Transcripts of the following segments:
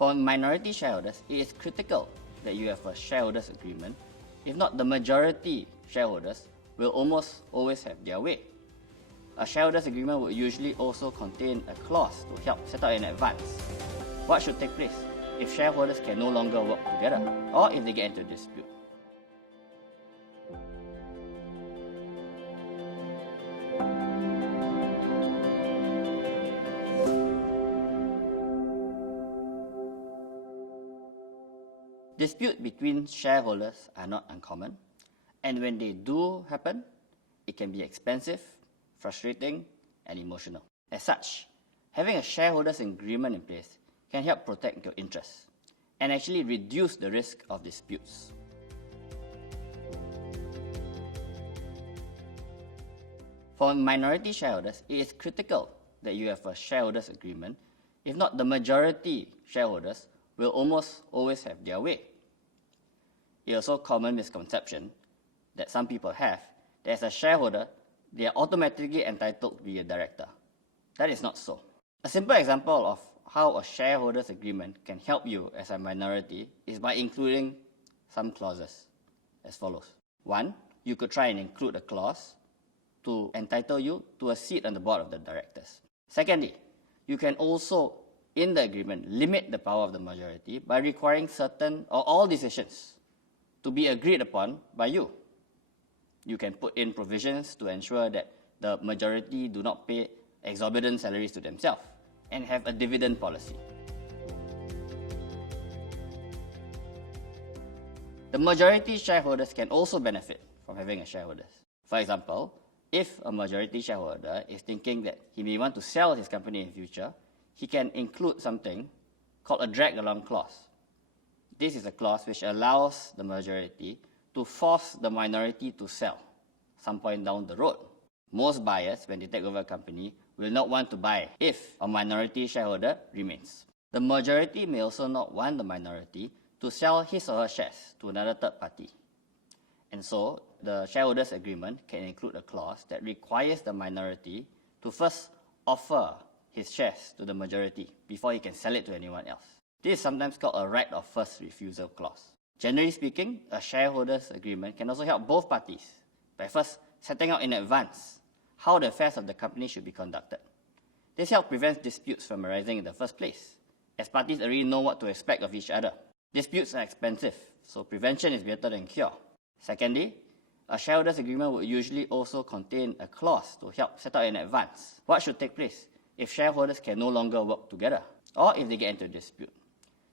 For minority shareholders, it is critical that you have a shareholders agreement. If not, the majority shareholders will almost always have their way. A shareholders agreement would usually also contain a clause to help set out in advance what should take place if shareholders can no longer work together or if they get into a dispute. Disputes between shareholders are not uncommon, and when they do happen, it can be expensive, frustrating, and emotional. As such, having a shareholders agreement in place can help protect your interests and actually reduce the risk of disputes. For minority shareholders, it is critical that you have a shareholders agreement. If not, the majority shareholders will almost always have their way. It is also a common misconception that some people have that as a shareholder, they are automatically entitled to be a director. That is not so. A simple example of how a shareholders agreement can help you as a minority is by including some clauses as follows. 1. You could try and include a clause to entitle you to a seat on the board of the directors. Secondly, you can also, in the agreement, limit the power of the majority by requiring certain or all decisions to be agreed upon by you. You can put in provisions to ensure that the majority do not pay exorbitant salaries to themselves and have a dividend policy. The majority shareholders can also benefit from having a shareholders. For example, if a majority shareholder is thinking that he may want to sell his company in future, he can include something called a drag-along clause. This is a clause which allows the majority to force the minority to sell some point down the road. Most buyers, when they take over a company, will not want to buy if a minority shareholder remains. The majority may also not want the minority to sell his or her shares to another third party. And so, the shareholders agreement can include a clause that requires the minority to first offer his shares to the majority before he can sell it to anyone else. This is sometimes called a right of first refusal clause. Generally speaking, a shareholders agreement can also help both parties by first setting out in advance how the affairs of the company should be conducted. This helps prevent disputes from arising in the first place, as parties already know what to expect of each other. Disputes are expensive, so prevention is better than cure. Secondly, a shareholders agreement would usually also contain a clause to help set out in advance what should take place if shareholders can no longer work together or if they get into a dispute.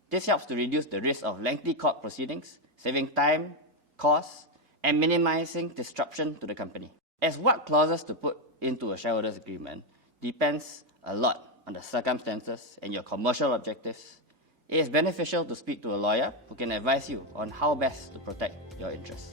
This helps to reduce the risk of lengthy court proceedings, saving time, costs, and minimizing disruption to the company. As what clauses to put into a shareholders agreement depends a lot on the circumstances and your commercial objectives, it is beneficial to speak to a lawyer who can advise you on how best to protect your interests.